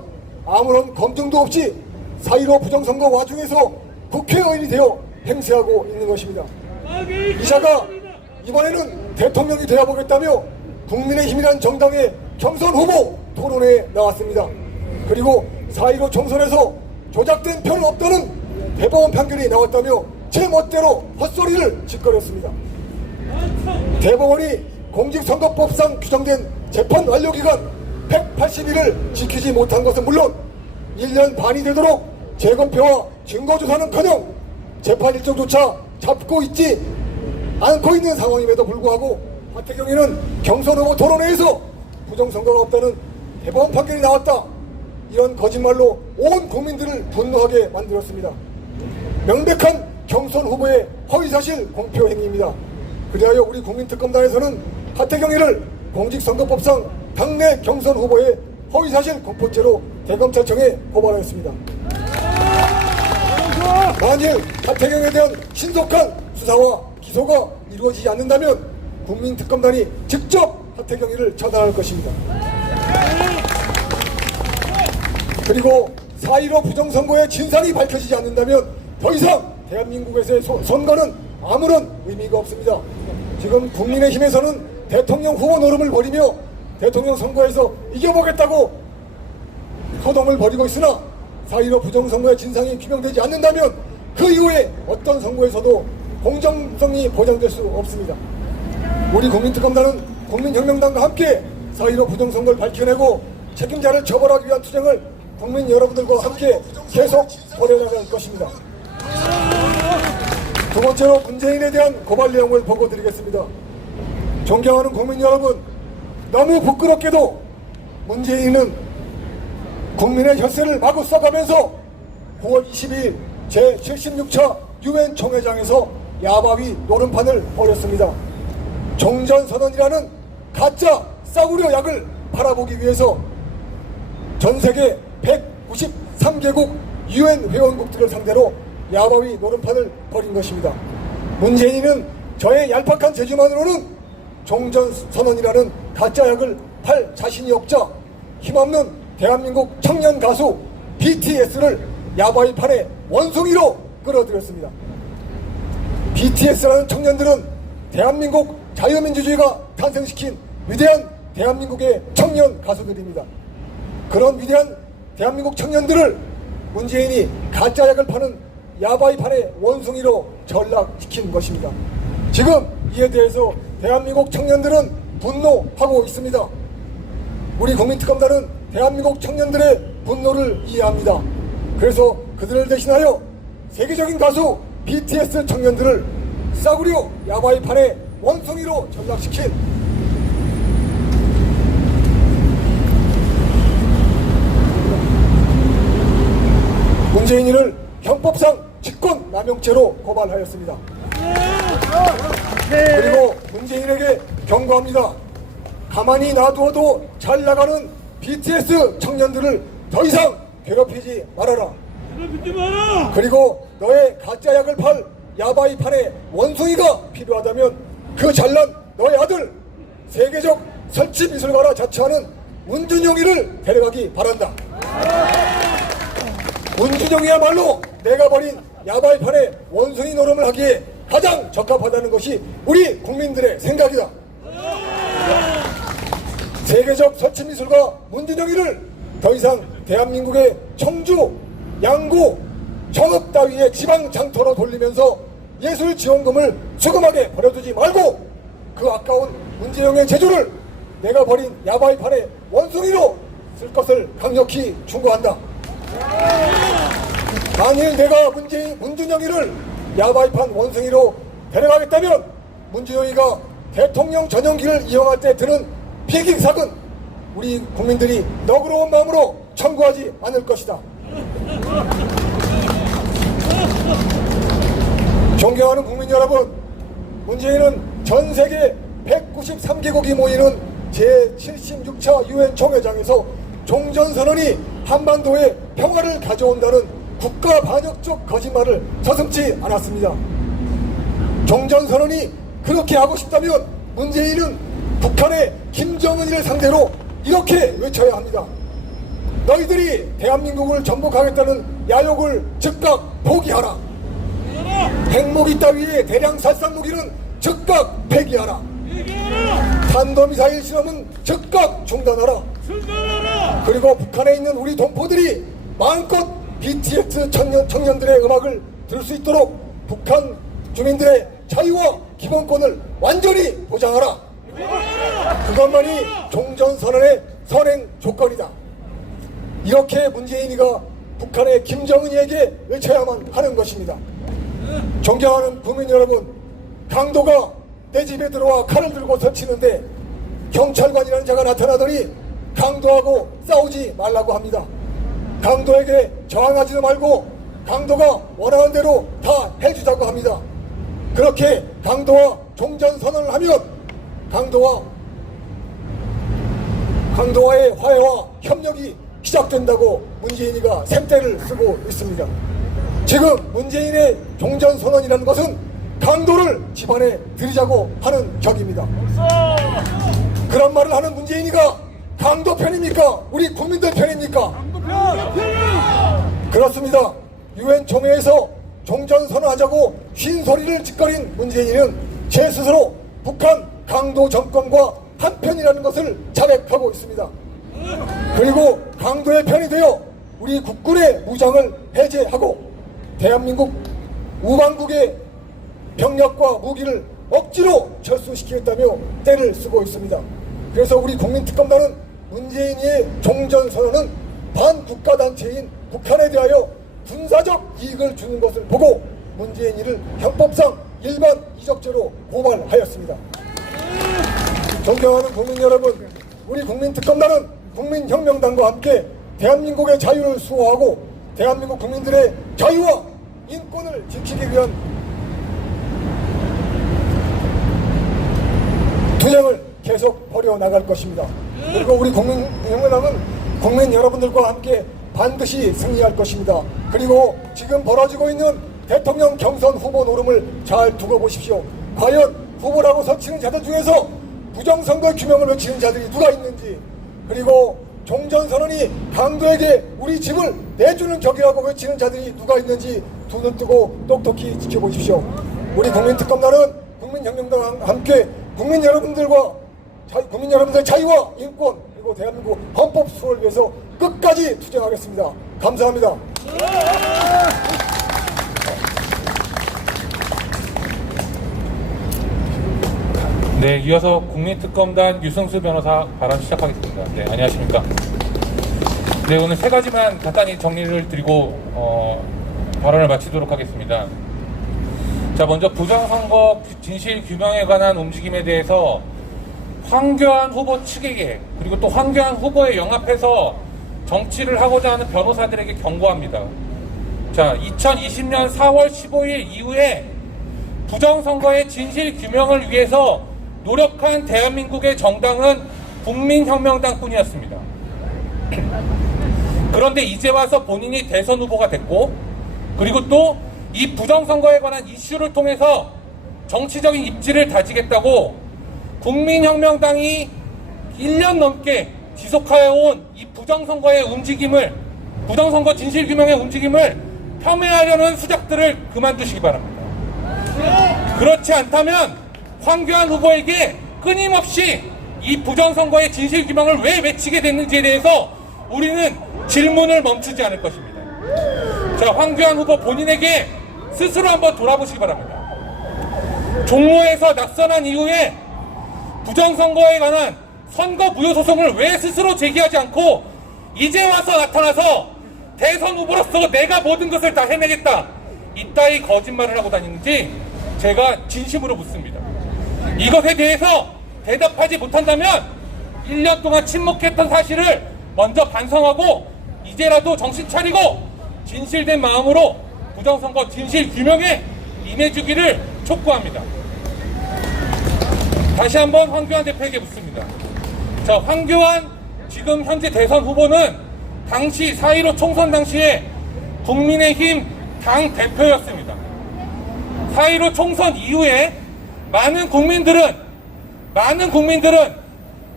아무런 검증도 없이 4.15 부정선거 와중에서 국회의원이 되어 행세하고 있는 것입니다. 이 자가 이번에는 대통령이 되어보겠다며 국민의힘이란 정당의 경선 후보 토론회에 나왔습니다. 그리고 4.15 총선에서 조작된 표는 없다는 대법원 판결이 나왔다며 제 멋대로 헛소리를 짓거렸습니다. 대법원이 공직선거법상 규정된 재판 완료기간 180일을 지키지 못한 것은 물론 1년 반이 되도록 재검표와 증거조사는커녕 재판 일정조차 잡고 있지 않고 있는 상황임에도 불구하고 하태경이는 경선후보 토론회에서 부정선거가 없다는 대법원 판결이 나왔다, 이런 거짓말로 온 국민들을 분노하게 만들었습니다. 명백한 경선 후보의 허위사실 공표 행위입니다. 그리하여 우리 국민특검단에서는 하태경이를 공직선거법상 당내 경선 후보의 허위사실 공표죄로 대검찰청에 고발하였습니다. 만일 하태경에 대한 신속한 수사와 기소가 이루어지지 않는다면 국민특검단이 직접 하태경이를 처단할 것입니다. 그리고 4.15 부정선거의 진상이 밝혀지지 않는다면 더 이상 대한민국에서의 선거는 아무런 의미가 없습니다. 지금 국민의힘에서는 대통령 후보 노름을 벌이며 대통령 선거에서 이겨보겠다고 소동을 벌이고 있으나 4.15 부정선거의 진상이 규명되지 않는다면 그 이후에 어떤 선거에서도 공정성이 보장될 수 없습니다. 우리 국민특검단은 국민혁명당과 함께 4.15 부정선거를 밝혀내고 책임자를 처벌하기 위한 투쟁을 국민 여러분들과 함께 계속 벌여나갈 것입니다. 두 번째로 문재인에 대한 고발 내용을 보고드리겠습니다. 존경하는 국민 여러분, 너무 부끄럽게도 문재인은 국민의 혈세를 마구 써가면서 9월 22일 제76차 유엔 총회장에서 야바위 노름판을 벌였습니다. 종전선언이라는 가짜 싸구려 약을 팔아보기 위해서 전세계 193개국 유엔 회원국들을 상대로 야바위 노름판을 벌인 것입니다. 문재인은 저의 얄팍한 재주만으로는 종전선언이라는 가짜 약을 팔 자신이 없자 힘없는 대한민국 청년 가수 BTS를 야바위판의 원숭이로 끌어들였습니다. BTS라는 청년들은 대한민국 자유민주주의가 탄생시킨 위대한 대한민국의 청년 가수들입니다. 그런 위대한 대한민국 청년들을 문재인이 가짜 약을 파는 야바위판의 원숭이로 전락시킨 것입니다. 지금 이에 대해서 대한민국 청년들은 분노하고 있습니다. 우리 국민특검단은 대한민국 청년들의 분노를 이해합니다. 그래서 그들을 대신하여 세계적인 가수 BTS 청년들을 싸구려 야바위판의 원숭이로 전락시킨 문재인이를 형법상 직권남용죄로 고발하였습니다. 그리고 문재인에게 경고합니다. 가만히 놔두어도 잘 나가는 BTS 청년들을 더 이상 괴롭히지 말아라. 그리고 너의 가짜 약을 팔 야바이판의 원숭이가 필요하다면 그 잘난 너의 아들 세계적 설치미술가라 자처하는 문준영이를 데려가기 바란다. 문준영이야말로 내가 벌인 야바이판의 원숭이 노름을 하기에 가장 적합하다는 것이 우리 국민들의 생각이다. 세계적 설치미술가 문준영이를 더 이상 대한민국의 청주, 양구, 정읍 따위의 지방 장터로 돌리면서 예술 지원금을 수금하게 버려두지 말고 그 아까운 문준영의 재주를 내가 버린 야바이판의 원숭이로 쓸 것을 강력히 충고한다. 만일 내가 문준영이를 야바이판 원숭이로 데려가겠다면 문준영이가 대통령 전용기를 이용할 때 드는 피해기사은 우리 국민들이 너그러운 마음으로 청구하지 않을 것이다. 존경하는 국민 여러분, 문재인은 전 세계 193개국이 모이는 제76차 유엔 총회장에서 종전선언이 한반도에 평화를 가져온다는 국가 반역적 거짓말을 서슴지 않았습니다. 종전선언이 그렇게 하고 싶다면 문재인은 북한의 김정은을 상대로 이렇게 외쳐야 합니다. 너희들이 대한민국을 전복하겠다는 야욕을 즉각 포기하라. 핵무기 따위의 대량 살상 무기는 즉각 폐기하라. 탄도미사일 실험은 즉각 중단하라. 그리고 북한에 있는 우리 동포들이 마음껏 BTS 청년들의 음악을 들을 수 있도록 북한 주민들의 자유와 기본권을 완전히 보장하라. 그것만이 종전선언의 선행 조건이다. 이렇게 문재인이가 북한의 김정은이에게 외쳐야만 하는 것입니다. 존경하는 국민 여러분, 강도가 내 집에 들어와 칼을 들고 설치는데 경찰관이라는 자가 나타나더니 강도하고 싸우지 말라고 합니다. 강도에게 저항하지도 말고 강도가 원하는 대로 다 해주자고 합니다. 그렇게 강도와 종전선언을 하면 강도와의 화해와 협력이 시작된다고 문재인이가 샘대를 쓰고 있습니다. 지금 문재인의 종전선언이라는 것은 강도를 집안에 들이자고 하는 격입니다. 그런 말을 하는 문재인이가 강도 편입니까? 우리 국민들 편입니까? 그렇습니다. 유엔 총회에서 종전선언하자고 쉰소리를 짓거린 문재인은 제 스스로 북한 강도 정권과 한편이라는 것을 자백하고 있습니다. 그리고 강도의 편이 되어 우리 국군의 무장을 해제하고 대한민국 우방국의 병력과 무기를 억지로 철수시키겠다며 떼를 쓰고 있습니다. 그래서 우리 국민특검단은 문재인의 종전선언은 반국가단체인 북한에 대하여 군사적 이익을 주는 것을 보고 문재인이를 형법상 일반 이적죄로 고발하였습니다. 존경하는 국민 여러분, 우리 국민특검단은 국민혁명당과 함께 대한민국의 자유를 수호하고 대한민국 국민들의 자유와 인권을 지키기 위한 투쟁을 계속 벌여나갈 것입니다. 그리고 우리 국민혁명당은 국민 여러분들과 함께 반드시 승리할 것입니다. 그리고 지금 벌어지고 있는 대통령 경선 후보 노름을 잘 두고 보십시오. 과연 후보라고 서치는 자들 중에서 부정선거 규명을 외치는 자들이 누가 있는지, 그리고 종전선언이 강도에게 우리 집을 내주는 격이라고 외치는 자들이 누가 있는지 두 눈 뜨고 똑똑히 지켜보십시오. 우리 국민특검단은 국민혁명당과 함께 국민 여러분들의 자유와 인권 그리고 대한민국 헌법 수호를 위해서 끝까지 투쟁하겠습니다. 감사합니다. 네, 이어서 국민특검단 유승수 변호사 발언 시작하겠습니다. 네, 안녕하십니까. 네, 오늘 세 가지만 간단히 정리를 드리고 발언을 마치도록 하겠습니다. 자, 먼저 부정선거 진실 규명에 관한 움직임에 대해서 황교안 후보 측에게 그리고 또 황교안 후보에 영합해서 정치를 하고자 하는 변호사들에게 경고합니다. 자, 2020년 4월 15일 이후에 부정선거의 진실 규명을 위해서 노력한 대한민국의 정당은 국민혁명당뿐이었습니다. 그런데 이제 와서 본인이 대선 후보가 됐고, 그리고 또 이 부정선거에 관한 이슈를 통해서 정치적인 입지를 다지겠다고 국민혁명당이 1년 넘게 지속하여온 이 부정선거의 움직임을, 부정선거 진실규명의 움직임을 폄훼하려는 수작들을 그만두시기 바랍니다. 그렇지 않다면 황교안 후보에게 끊임없이 이 부정선거의 진실규명을 왜 외치게 됐는지에 대해서 우리는 질문을 멈추지 않을 것입니다. 자, 황교안 후보 본인에게 스스로 한번 돌아보시기 바랍니다. 종로에서 낙선한 이후에 부정선거에 관한 선거 무효 소송을 왜 스스로 제기하지 않고 이제 와서 나타나서 대선 후보로서 내가 모든 것을 다 해내겠다, 이따위 거짓말을 하고 다니는지 제가 진심으로 묻습니다. 이것에 대해서 대답하지 못한다면 1년 동안 침묵했던 사실을 먼저 반성하고 이제라도 정신 차리고 진실된 마음으로 부정선거 진실 규명에 임해주기를 촉구합니다. 다시 한번 황교안 대표에게 묻습니다. 자, 황교안 지금 현재 대선 후보는 당시 4.15 총선 당시에 국민의힘 당 대표였습니다. 4.15 총선 이후에 많은 국민들은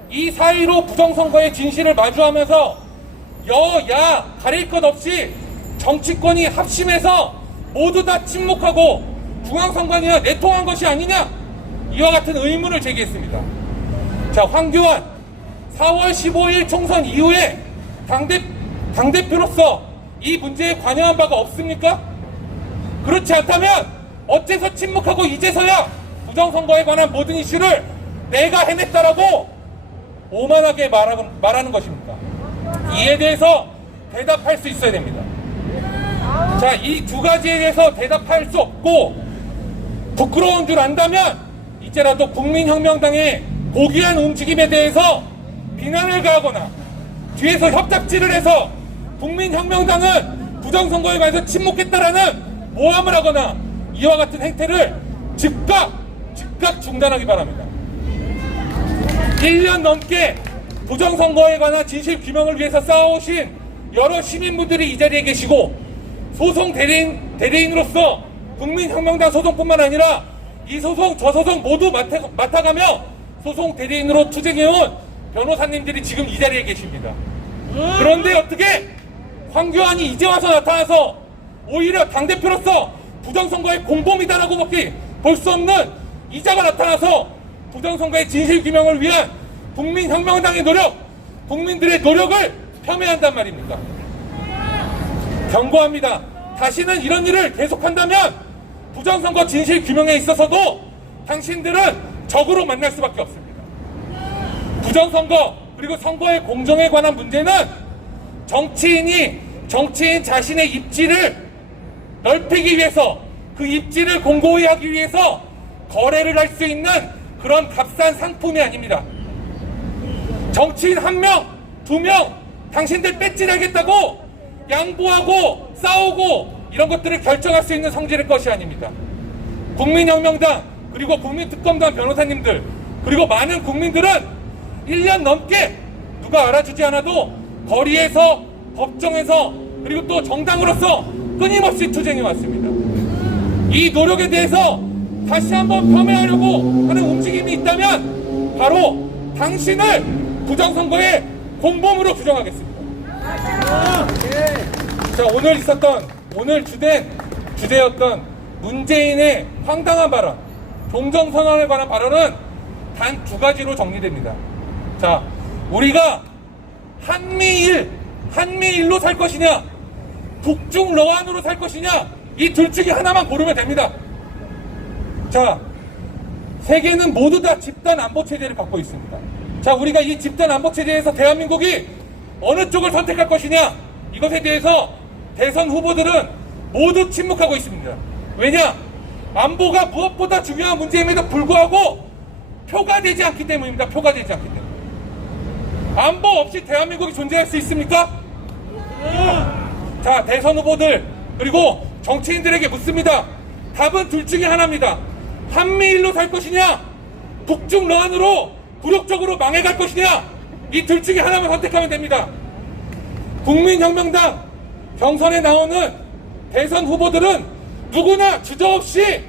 이 4.15 부정선거의 진실을 마주하면서 여야 가릴 것 없이 정치권이 합심해서 모두 다 침묵하고 중앙선관위와 내통한 것이 아니냐, 이와 같은 의문을 제기했습니다. 자, 황교안 4월 15일 총선 이후에 당대표로서 이 문제에 관여한 바가 없습니까? 그렇지 않다면 어째서 침묵하고 이제서야 부정선거에 관한 모든 이슈를 내가 해냈다라고 오만하게 말하는 것입니까? 이에 대해서 대답할 수 있어야 됩니다. 자, 이 두 가지에 대해서 대답할 수 없고 부끄러운 줄 안다면 이제라도 국민혁명당의 고귀한 움직임에 대해서 비난을 가하거나 뒤에서 협잡질을 해서 국민혁명당은 부정선거에 관해서 침묵했다라는 모함을 하거나 이와 같은 행태를 즉각 중단하기 바랍니다. 1년 넘게 부정선거에 관한 진실 규명을 위해서 싸워오신 여러 시민분들이 이 자리에 계시고, 소송 대리인으로서 국민혁명당 소송뿐만 아니라 이 소송 저 소송 모두 맡아가며 소송 대리인으로 투쟁해온 변호사님들이 지금 이 자리에 계십니다. 그런데 어떻게 황교안이 이제 와서 나타나서 오히려 당대표로서 부정선거의 공범이다라고밖에 볼 수 없는 이자가 나타나서 부정선거의 진실규명을 위한 국민혁명당의 노력, 국민들의 노력을 폄훼한단 말입니까? 경고합니다. 다시는 이런 일을 계속한다면 부정선거 진실규명에 있어서도 당신들은 적으로 만날 수밖에 없습니다. 부정선거 그리고 선거의 공정에 관한 문제는 정치인 자신의 입지를 넓히기 위해서, 그 입지를 공고히 하기 위해서 거래를 할 수 있는 그런 값싼 상품이 아닙니다. 정치인 1명, 2명 당신들 배지하겠다고 양보하고 싸우고 이런 것들을 결정할 수 있는 성질의 것이 아닙니다. 국민혁명당 그리고 국민특검단 변호사님들 그리고 많은 국민들은 1년 넘게 누가 알아주지 않아도 거리에서, 법정에서, 그리고 또 정당으로서 끊임없이 투쟁해왔습니다. 이 노력에 대해서 다시 한번 폄훼하려고 하는 움직임이 있다면 바로 당신을 부정선거의 공범으로 규정하겠습니다. 자, 오늘 주제였던 문재인의 황당한 발언, 종전선언에 관한 발언은 단 2가지로 정리됩니다. 자, 우리가 한미일로 살 것이냐, 북중 러한으로 살 것이냐, 이 둘 중에 하나만 고르면 됩니다. 자, 세계는 모두 다 집단 안보 체제를 갖고 있습니다. 자, 우리가 이 집단 안보 체제에서 대한민국이 어느 쪽을 선택할 것이냐, 이것에 대해서 대선 후보들은 모두 침묵하고 있습니다. 왜냐? 안보가 무엇보다 중요한 문제임에도 불구하고 표가 되지 않기 때문입니다. 표가 되지 않기 때문에. 안보 없이 대한민국이 존재할 수 있습니까? 자, 대선 후보들 그리고 정치인들에게 묻습니다. 답은 둘 중에 하나입니다. 한미일로 살 것이냐, 북중 러한으로 굴욕적으로 망해갈 것이냐, 이 둘 중에 하나만 선택하면 됩니다. 국민혁명당 경선에 나오는 대선 후보들은 누구나 주저없이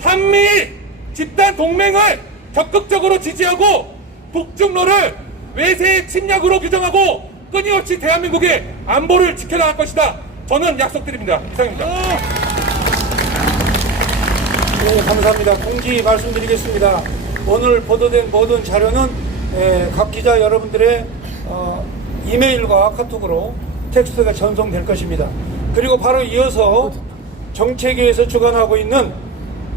한미일 집단 동맹을 적극적으로 지지하고 북중로를 외세의 침략으로 규정하고 끊임없이 대한민국의 안보를 지켜나갈 것이다. 저는 약속드립니다. 이상입니다. 네, 감사합니다. 공지 말씀드리겠습니다. 오늘 보도된 모든 자료는 각 기자 여러분들의 이메일과 카톡으로 텍스트가 전송될 것입니다. 그리고 바로 이어서 정책위에서 주관하고 있는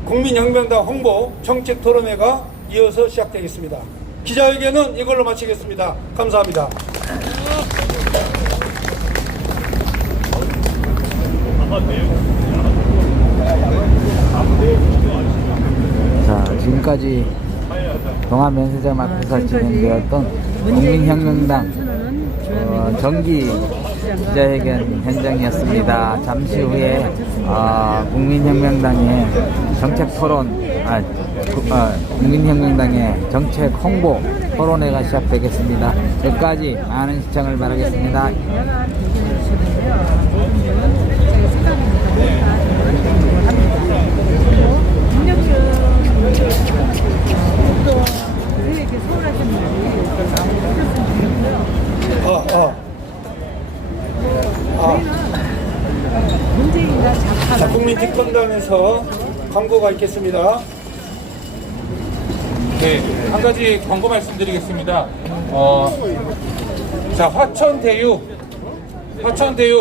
국민혁명당 홍보 정책토론회가 이어서 시작되겠습니다. 기자회견은 이걸로 마치겠습니다. 감사합니다. 자, 지금까지 동아면세점 앞에서 진행되었던 국민혁명당 정기 기자회견 현장이었습니다. 잠시 후에 국민혁명당의 국민혁명당의 정책 홍보 토론회가 시작되겠습니다. 끝까지 많은 시청을 바라겠습니다. 자, 국민특검단에서 광고가 있겠습니다. 네, 한 가지 광고 말씀드리겠습니다. 자, 화천대유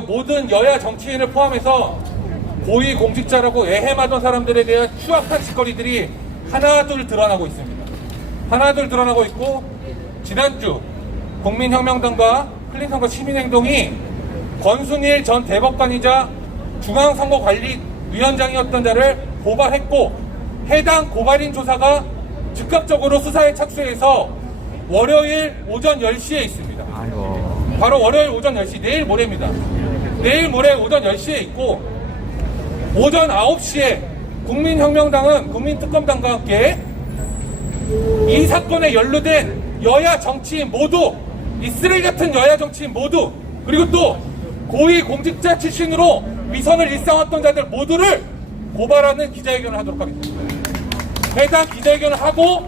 모든 여야 정치인을 포함해서 고위 공직자라고 애해하던 사람들에 대한 추악한 짓거리들이 하나둘 드러나고 있습니다. 하나둘 드러나고 있고, 지난주 국민혁명당과 클린선거 시민행동이 권순일 전 대법관이자 중앙선거관리위원장이었던 자를 고발했고, 해당 고발인 조사가 즉각적으로 수사에 착수해서 월요일 오전 10시에 있습니다. 바로 월요일 오전 10시, 내일 모레입니다. 내일 모레 오전 10시에 있고, 오전 9시에 국민혁명당은 국민특검당과 함께 이 사건에 연루된 여야 정치인 모두, 이 쓰레기 같은 여야 정치인 모두, 그리고 또 고위 공직자 출신으로 위선을 일삼았던 자들 모두를 고발하는 기자회견을 하도록 하겠습니다. 해당 기자회견을 하고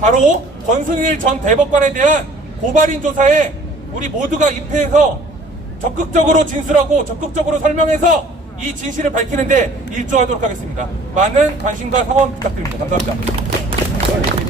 바로 권순일 전 대법관에 대한 고발인 조사에 우리 모두가 입회해서 적극적으로 진술하고 적극적으로 설명해서 이 진실을 밝히는데 일조하도록 하겠습니다. 많은 관심과 성원 부탁드립니다. 감사합니다.